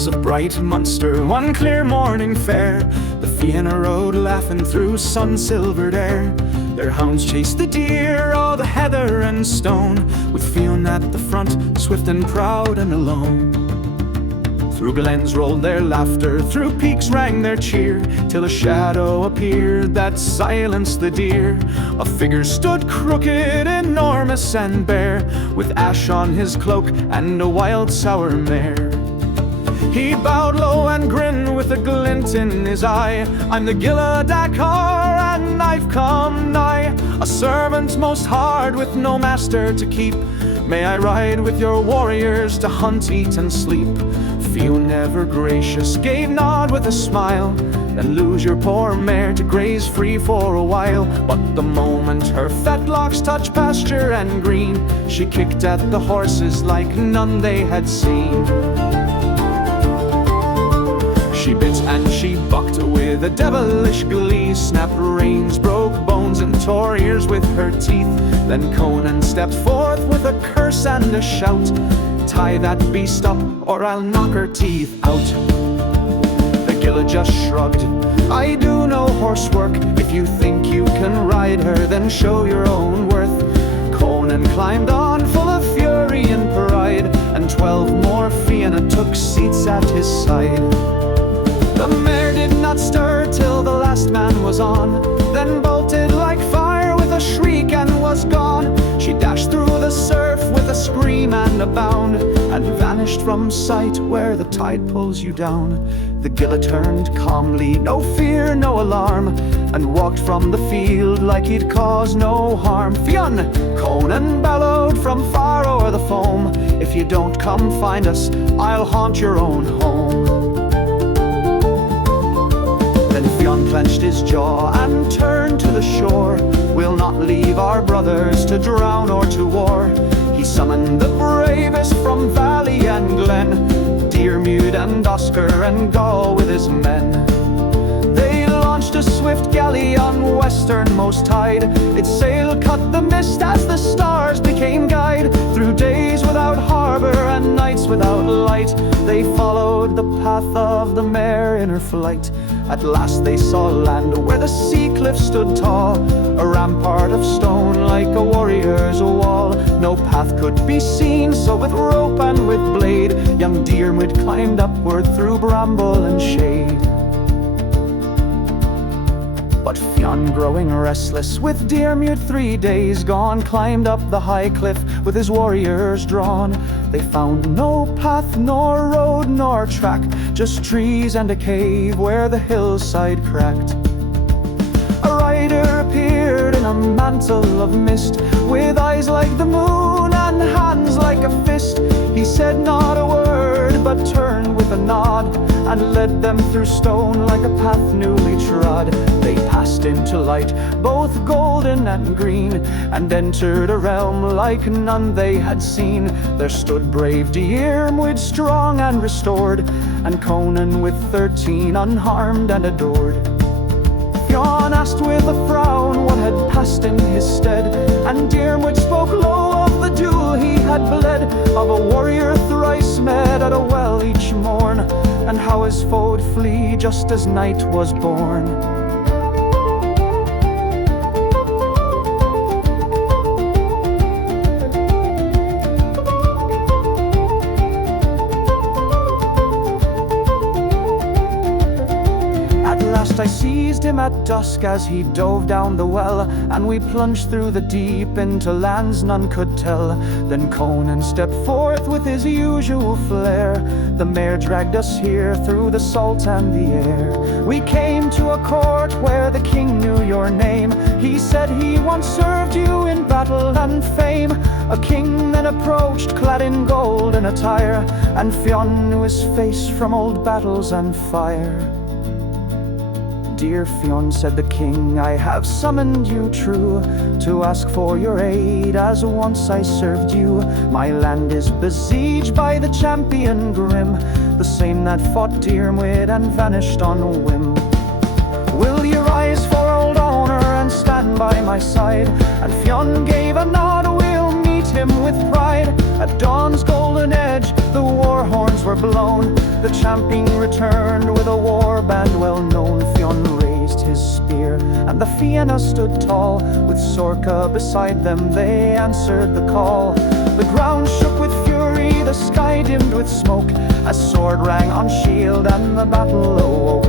hills of bright Munster, one clear morning fair, the Fianna rode laughing through sun-silvered air. Their hounds chased the deer, o'er the heather and stone, with Fionn at the front, swift and proud and alone. Through glens rolled their laughter, through peaks rang their cheer, till a shadow appeared that silenced the deer. A figure stood crooked, enormous and bare, with ash on his cloak and a wild sour mare. He bowed low and grinned with a glint in his eye. I'm the Gilla Dacar and I've come nigh, a servant most hard with no master to keep. May I ride with your warriors to hunt, eat and sleep? Fionn, ever gracious, gave nod with a smile, then lose your poor mare to graze free for a while. But the moment her fetlocks touched pasture and green, she kicked at the horses like none they had seen. She bit and she bucked with a devilish glee, snapped reins, broke bones and tore ears with her teeth. Then Conan stepped forth with a curse and a shout, tie that beast up or I'll knock her teeth out. The Gilla just shrugged, I do no horse work. If you think you can ride her, then show your own worth. Conan climbed on full of fury and pride, and 12 more Fianna took seats at his side. The mare did not stir till the last man was on, then bolted like fire with a shriek and was gone. She dashed through the surf with a scream and a bound, and vanished from sight where the tide pulls you down. The Gilla turned calmly, no fear, no alarm, and walked from the field like he'd caused no harm. Fionn, Conan bellowed from far o'er the foam, if you don't come find us, I'll haunt your own home. Then Fionn clenched his jaw and turned to the shore. We'll not leave our brothers to drown or to war. He summoned the bravest from valley and glen, Diarmuid and Oscar and Gall with his men. They launched a swift galley on westernmost tide. Its sail cut the mist as the stars became guide. Through days without harbor and nights without light, they followed the path of the mare in her flight. At last they saw land where the sea cliff stood tall, a rampart of stone like a warrior's wall. No path could be seen, so with rope and with blade, young Diarmuid climbed upward through bramble and shade. But Fionn, growing restless, with Diarmuid 3 days gone, climbed up the high cliff with his warriors drawn. They found no path, nor road, nor track, just trees and a cave where the hillside cracked. A rider appeared in a mantle of mist, with eyes like the moon and hands like a fist. He said not a word, but turned with a nod, and led them through stone like a path newly trod. They passed into light, both golden and green, and entered a realm like none they had seen. There stood brave Diarmuid, strong and restored, and Conan with 13, unharmed and adored. Fionn asked with a frown what had passed in his stead, and Diarmuid spoke low of the duel he had bled, of a warrior thrice met at a well each morn, and how his foe'd flee just as night was born. I seized him at dusk as he dove down the well, and we plunged through the deep into lands none could tell. Then Conan stepped forth with his usual flair. The mare dragged us here through the salt and the air. We came to a court where the king knew your name. He said he once served you in battle and fame. A king then approached, clad in golden attire, and Fionn knew his face from old battles and fire. Dear Fionn, said the king, I have summoned you true, to ask for your aid as once I served you. My land is besieged by the champion grim, the same that fought Diarmuid and vanished on a whim. Will you rise for old owner and stand by my side? And Fionn gave a nod, we'll meet him with pride. At dawn's golden edge, the war horns were blown. The champion returned with a war band well known. Fionn raised his spear, and the Fianna stood tall. With Sorcha beside them, they answered the call. The ground shook with fury, the sky dimmed with smoke, as sword rang on shield and the battle awoke.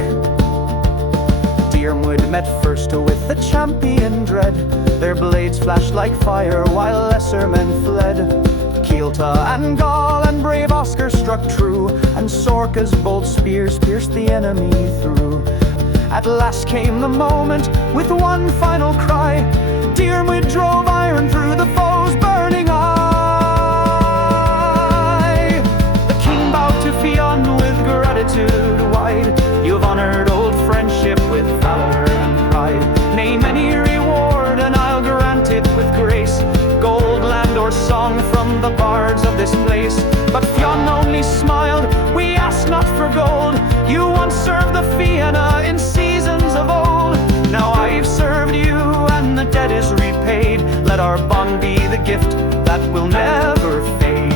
Diarmuid met first with the champion dread. Their blades flashed like fire while lesser men fled. Keilta and Gall and brave Oscar struck true, and Sorcha's bold spears pierced the enemy through. At last came the moment, with one final cry, Diarmuid drove iron through the foe's burning eye. The king bowed to Fionn with gratitude wide. You've honored old friendship with valor and pride. Name any reward and I'll grant it with grace, gold, land or song from the bards of this place. But Fionn only smiled, we ask not for gold. You once served the Fianna in seasons of old. Now I've served you and the debt is repaid. Let our bond be the gift that will never fade.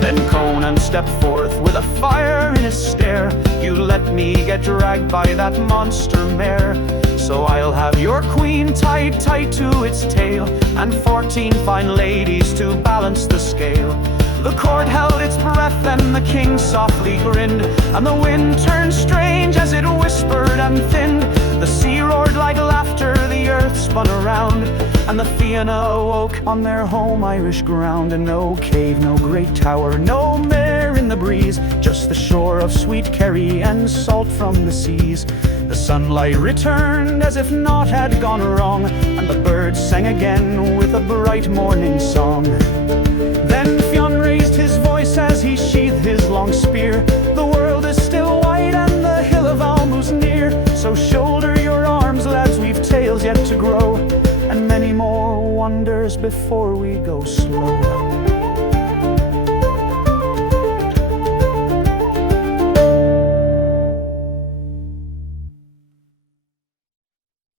Then Conan stepped forth with a fire in his stare. You let me get dragged by that monster mare, so I'll have your queen tied tight to its tail, and 14 fine ladies to balance the scale. The court held its breath and the king softly grinned, and the wind turned strange as it whispered and thinned. The sea roared like laughter, the earth spun around, and the Fianna awoke on their home Irish ground. And no cave, no great tower, no mare in the breeze, just the shore of sweet Kerry and salt from the seas. The sunlight returned as if naught had gone wrong, and the birds sang again with a bright morning song. Then Fionn raised his voice as he sheathed his long spear. The world is still wide and the hill of Almu's near, so shoulder your arms, lads, we've tales yet to grow, and many more wonders before we go slow.